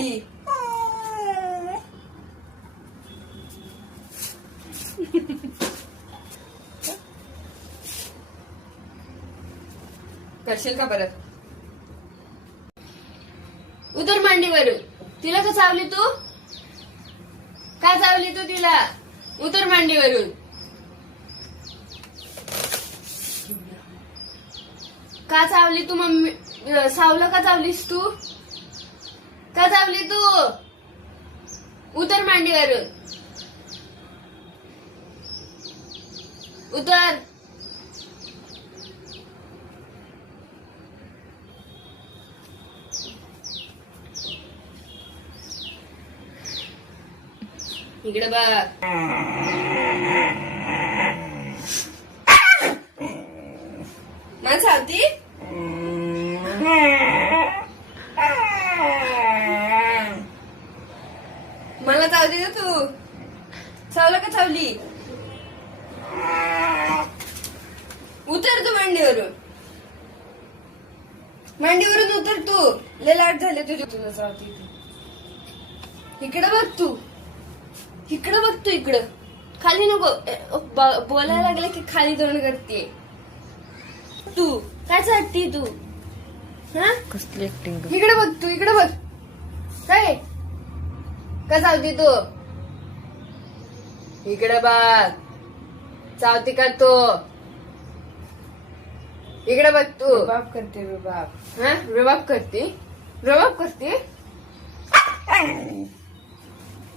खाली. करशील का परत? उतर मांडीवरून. तिला का चावली तू? का चावली तू तिला? उतर मांडीवरून. का चावली तू मम्मी? सावला का चावलीस तू? का चावली तू? उतर मांडीवरून. उतर. इकडे बघ. मला चावती? मला चावती ना तू? चावला का चावली? उतर तू मांडीवरून. मांडीवरून उतर तू. लय लाट झाले तुझे. तुला चावती ती. इकडे बघ तू. इकडं बघ तू. इकडं खाली नको. बोलायला लागलं की खाली तोंड करते तू. काय चाटती तू? हा कसली ऍक्टिंग. इकडे बघ तू. इकडे बघ. काय का चावती तू? इकडे बघ. चावती का तू? इकडे बघ तू. रुबाब करते रुबाब. हा रुबाब करते. रुबाब करते.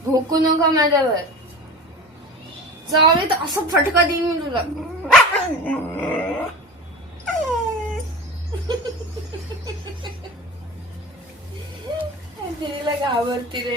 भोकू नका माझ्यावर. चावले तर असं फटका देईन मी तुला. तिला घाबरती रे.